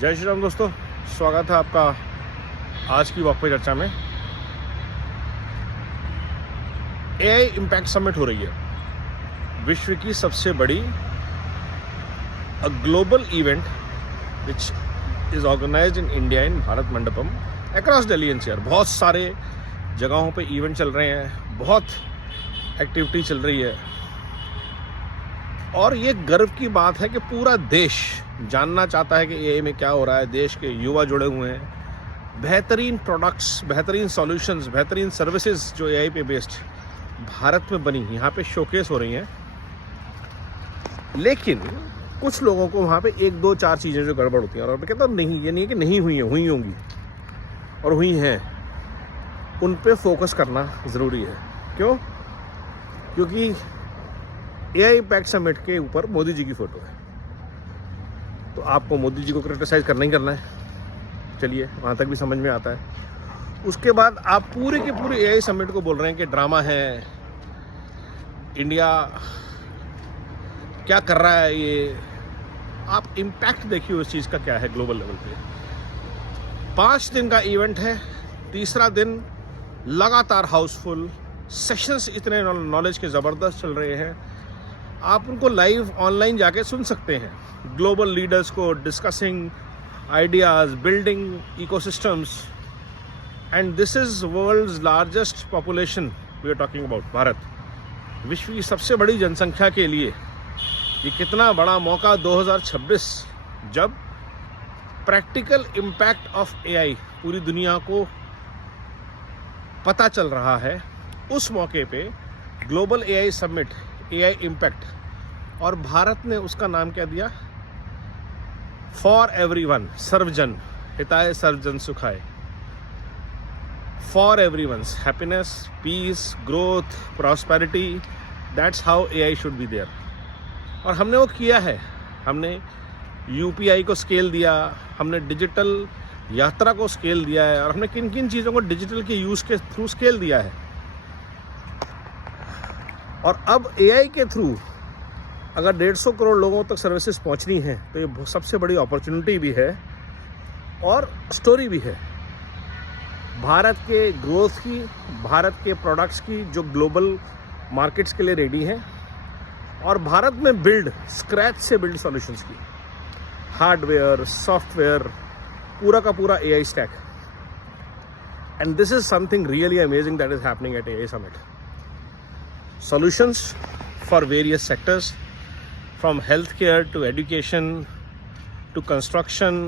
जय श्री राम दोस्तों, स्वागत है आपका आज की वॉक पे चर्चा में। एआई इम्पैक्ट समिट हो रही है, विश्व की सबसे बड़ी global event which is organised in India in Bharat Mandapam across Delhi NCR. बहुत सारे जगहों पे इवेंट चल रहे हैं, बहुत एक्टिविटी चल रही है और ये गर्व की बात है कि पूरा देश जानना चाहता है कि एआई में क्या हो रहा है। देश के युवा जुड़े हुए हैं, बेहतरीन प्रोडक्ट्स, बेहतरीन सॉल्यूशंस, बेहतरीन सर्विसेज जो एआई पे बेस्ड भारत में बनी यहाँ पे शोकेस हो रही हैं। लेकिन कुछ लोगों को वहाँ पे एक दो चार चीज़ें जो गड़बड़ होती हैं, और मैं कहता हूँ नहीं, ये नहीं है कि नहीं हुई हैं, हुई होंगी और हुई हैं, उन पे फोकस करना ज़रूरी है। क्यों? क्योंकि एआई इम्पैक्ट समिट के ऊपर मोदी जी की फ़ोटो है, तो आपको मोदी जी को क्रिटिसाइज़ करना ही करना है। चलिए, वहाँ तक भी समझ में आता है। उसके बाद आप पूरे के पूरे एआई समिट को बोल रहे हैं कि ड्रामा है, इंडिया क्या कर रहा है। ये आप इम्पैक्ट देखिए उस चीज़ का क्या है ग्लोबल लेवल पे। 5 दिन का इवेंट है, तीसरा दिन लगातार हाउसफुल, सेशंस इतने नॉलेज के ज़बरदस्त चल रहे हैं, आप उनको लाइव ऑनलाइन जाके सुन सकते हैं। ग्लोबल लीडर्स को discussing ideas, building ecosystems, and this is world's largest population we are talking about. Bharat विश्व की सबसे बड़ी जनसंख्या के लिए ये कितना बड़ा मौका 2026, जब प्रैक्टिकल इम्पैक्ट ऑफ एआई पूरी दुनिया को पता चल रहा है। उस मौके पे global AI summit, AI impact, और भारत ने उसका नाम क्या दिया? फॉर एवरीवन, सर्वजन हिताय सर्वजन सुखाय। For everyone's happiness, peace, growth, prosperity, that's how AI should be there. और हमने वो किया है। हमने यूपीआई को स्केल दिया, हमने डिजिटल यात्रा को स्केल दिया है, और हमने किन किन चीज़ों को डिजिटल के यूज़ के थ्रू स्केल दिया है। और अब एआई के थ्रू अगर 150 करोड़ लोगों तक सर्विसेज पहुंचनी है तो ये सबसे बड़ी अपॉर्चुनिटी भी है और स्टोरी भी है भारत के ग्रोथ की, भारत के प्रोडक्ट्स की जो ग्लोबल मार्केट्स के लिए रेडी हैं, और भारत में बिल्ड, स्क्रैच से बिल्ड सॉल्यूशंस की, हार्डवेयर, सॉफ्टवेयर, पूरा का पूरा AI stack. And this is something really amazing that is happening at AI summit. Solutions for various sectors, from healthcare to education to construction